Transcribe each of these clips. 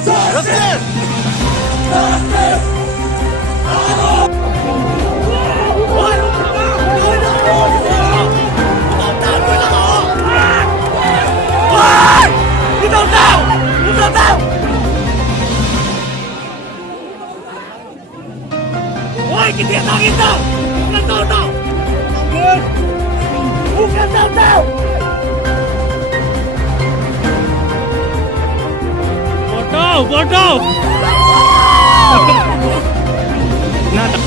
Kita tak kita, bukan tahu. Bukan tahu. Bodoh. Nada.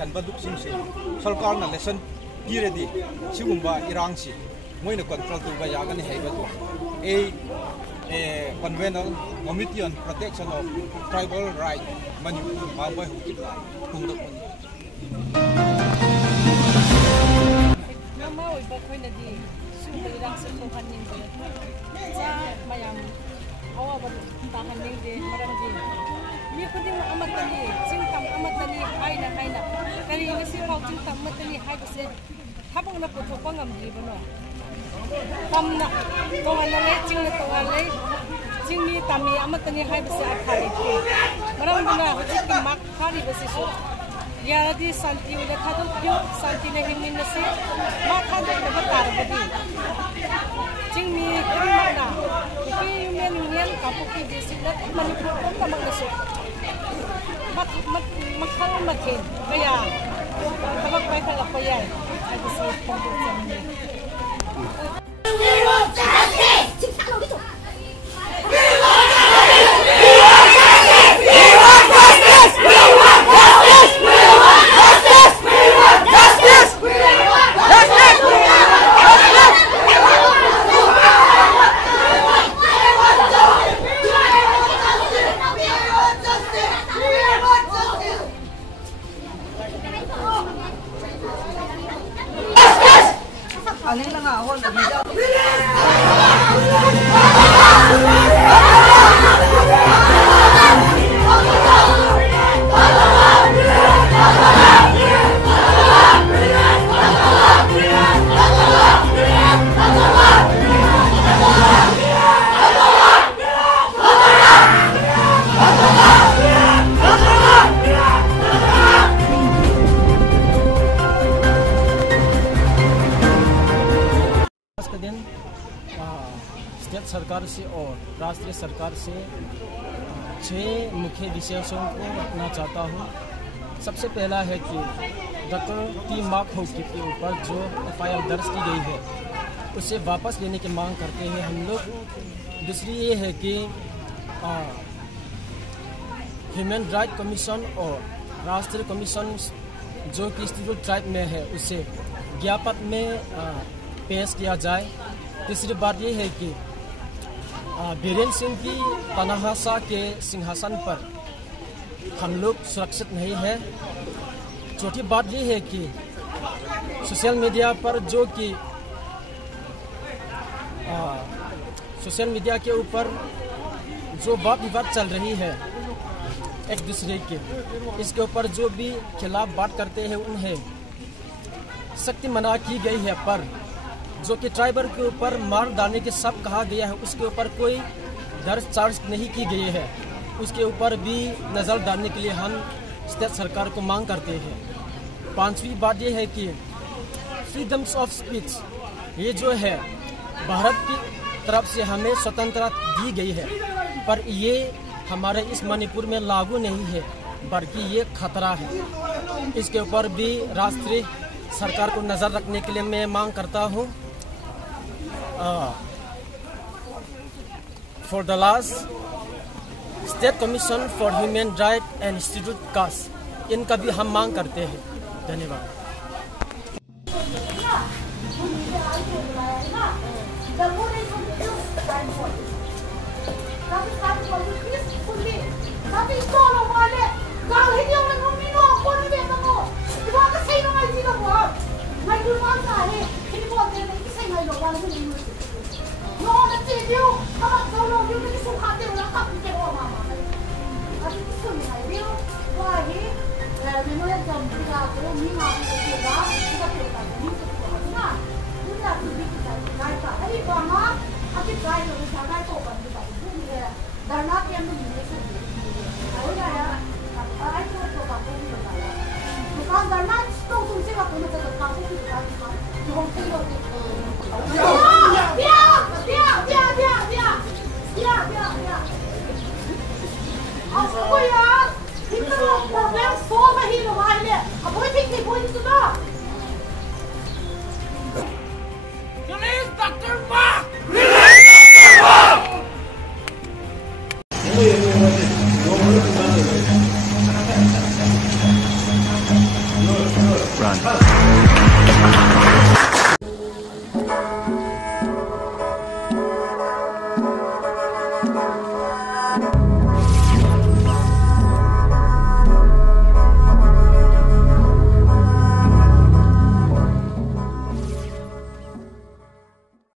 kan baduk simsi sarkar na lesson piredi sigumba irangsi moina control tu baya gani haibatu convenal committee on protection of tribal right manipur babai hukitla kunduk nama oi ba khoina di sumba irang se thokan ning de cha mayam awa ba tahan ning de marang di mi khuding amatani chingtam amatani haina kari ngasi pau chingtam amatani haibase thabang na puthokpa ngamri bano kamna tongale chingna tongale chingmi tami amatani haibase akhari ke marang bana hojik mak khari base so yadi santi ule thadul pyo santi na himin na se ma thadul na batar badi chingmi krimana ki human union kapuki district manipur tamang na so makhal mathin kaya tabak pai khala payai adi se pangtu chamni state सरकार से और राष्ट्रीय सरकार से 6 मुख्य विषयों को रखना चाहता हूँ। सबसे पहला है कि डॉक्टर टी मार्क होकी के ऊपर जो FIR दर्ज की गई है उसे वापस लेने की मांग करते हैं हम लोग। दूसरी ये है कि ह्यूमन राइट कमीशन और राष्ट्रीय कमीशन जो कि शेड्यूल ट्राइब में है उसे ज्ञापन में पेश किया जाए। तीसरी बात यह है कि बीरेन सिंह की तनाशाह के सिंहासन पर हम लोग सुरक्षित नहीं है। चौथी बात यह है कि सोशल मीडिया पर जो कि सोशल मीडिया के ऊपर जो वाद विवाद चल रही है एक दूसरे के, इसके ऊपर जो भी खिलाफ बात करते हैं उन्हें सख्ती मना की गई है। पर जो कि ट्राइबर के ऊपर मार डालने के सब कहा गया है उसके ऊपर कोई दर्ज चार्ज नहीं की गई है, उसके ऊपर भी नज़र डालने के लिए हम स्टेट सरकार को मांग करते हैं। पांचवी बात यह है कि फ्रीडम्स ऑफ स्पीच ये जो है भारत की तरफ से हमें स्वतंत्रता दी गई है, पर ये हमारे इस मणिपुर में लागू नहीं है बल्कि ये खतरा है। इसके ऊपर भी राष्ट्रीय सरकार को नज़र रखने के लिए मैं मांग करता हूँ। For the last state commission for human right and institute caste, इनका भी हम मांग करते हैं। धन्यवाद। धरना